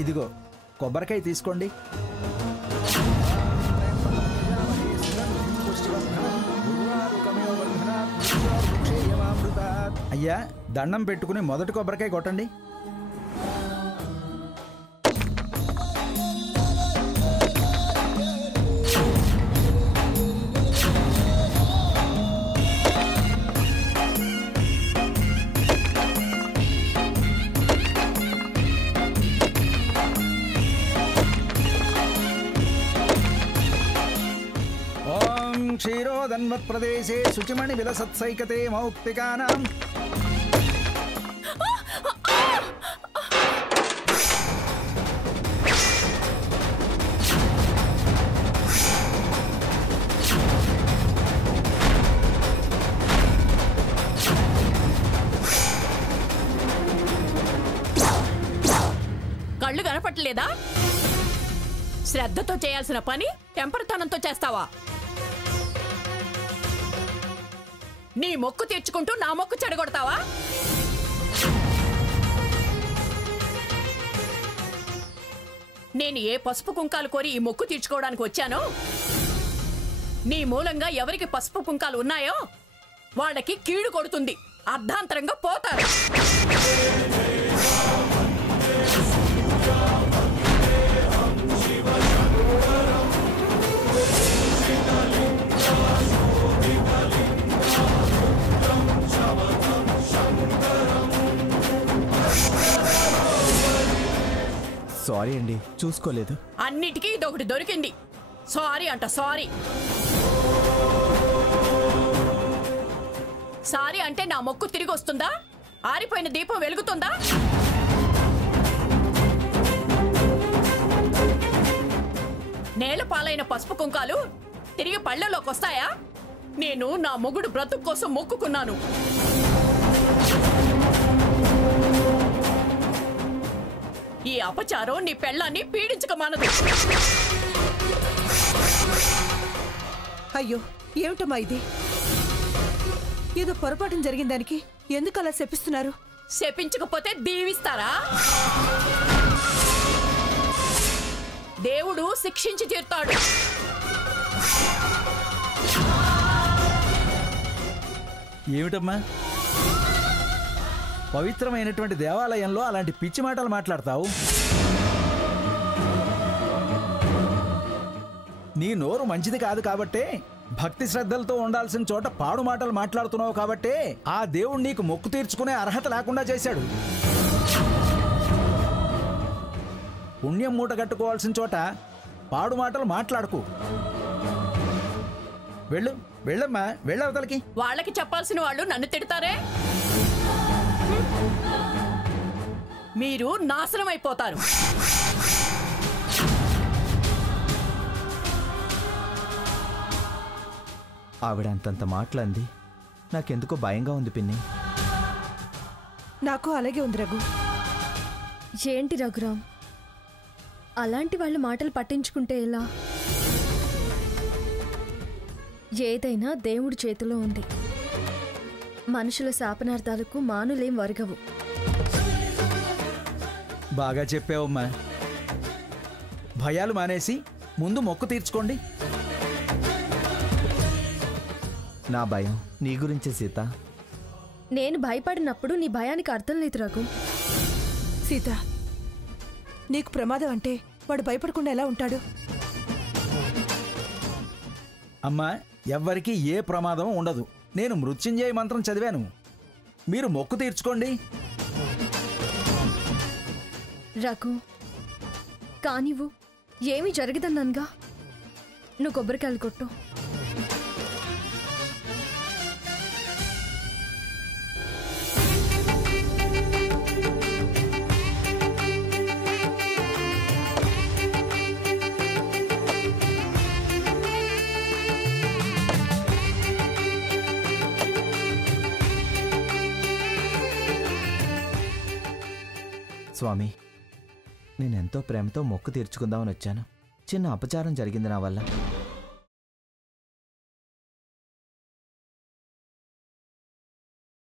ఇదిగో కొబ్బరికాయ తీసుకోండి. అయ్యా దండం పెట్టుకుని మొదటి కొబ్బరికాయ కొట్టండి. క్షీరోదన్వత్ ప్రదేశే శుచిమణి విలసత్సైకతే మౌక్తికానాం. కళ్ళు కనపట్టలేదా? శ్రద్ధతో చేయాల్సిన పని టెంపర్తనంతో చేస్తావా? నీ మొక్కు తీర్చుకుంటూ నా మొక్కు చెడగొడతావా? నేను ఏ పసుపు కుంకాలు కోరి ఈ మొక్కు తీర్చుకోవడానికి వచ్చానో, నీ మూలంగా ఎవరికి పసుపు కుంకాలు ఉన్నాయో వాళ్ళకి కీడు కొడుతుంది, అర్ధాంతరంగా పోతారు. సారీ అండి, చూసుకోలేదు. అన్నిటికీ ఇదొకటి దొరికింది. సారీ అంట సారీ. సారీ అంటే నా మొక్కు తిరిగి వస్తుందా? ఆరిపోయిన దీపం వెలుగుతుందా? నేల పాలైన పసుపు కుంకాలు తిరిగి పళ్ళలోకి వస్తాయా? నేను నా మొగుడు బ్రతుకు కోసం మొక్కుకున్నాను. ఈ అపచారం నీ పెళ్ళాన్ని పీడించక మానదు. అయ్యో ఏమిటమ్మా ఇది? ఏదో పొరపాటు జరిగిన దానికి ఎందుకు అలా శపిస్తున్నారు? శపించకపోతే దీవిస్తారా? దేవుడు శిక్షించి తీరుతాడు. ఏమిటమ్మా పవిత్రమైనటువంటి దేవాలయంలో అలాంటి పిచ్చి మాటలు మాట్లాడతావు? నీ నోరు మంచిది కాదు కాబట్టే, భక్తి శ్రద్ధలతో ఉండాల్సిన చోట పాడు మాటలు మాట్లాడుతున్నావు కాబట్టే ఆ దేవుడు నీకు మొక్కు తీర్చుకునే అర్హత లేకుండా చేశాడు. పుణ్యం మూట కట్టుకోవాల్సిన చోట పాడు మాటలు మాట్లాడుకు. వెళ్ళు వెళ్ళమ్మా, వెళ్ళవతలకి. వాళ్ళకి చెప్పాల్సిన వాళ్ళు నన్ను తిడతారే? మీరు నాశనం అయిపోతారు. ఆవిడ అంతంత మాటలంది. నాకెందుకో భయంగా ఉంది పిన్ని. నాకు అలాగే ఉంది రఘు. ఏంటి రఘురాం, అలాంటి వాళ్ళ మాటలు పట్టించుకుంటే ఎలా? ఏదైనా దేవుడి చేతిలో ఉంది. మనుషుల శాపనార్థాలకు మానులేం వరగవు. బాగా చెప్పావమ్మా. భయాలు మానేసి ముందు మొక్కు తీర్చుకోండి. నా భయం నీ గురించే సీత. నేను భయపడినప్పుడు నీ భయానికి అర్థం లేదు రఘు. సీత, నీకు ప్రమాదం అంటే వాడు భయపడకుండా ఎలా ఉంటాడు? అమ్మా, ఎవ్వరికీ ఏ ప్రమాదం ఉండదు. నేను మృత్యుంజయ మంత్రం చదివాను. మీరు మొక్కు తీర్చుకోండి. రఘు, కానివ్వు, ఏమీ జరగదన్నానుగా. నువ్వు కొబ్బరికాయలు కొట్టు. స్వామి, నేనెంతో ప్రేమతో మొక్కు తీర్చుకుందామని వచ్చాను. చిన్న అపచారం జరిగింది నా వల్ల.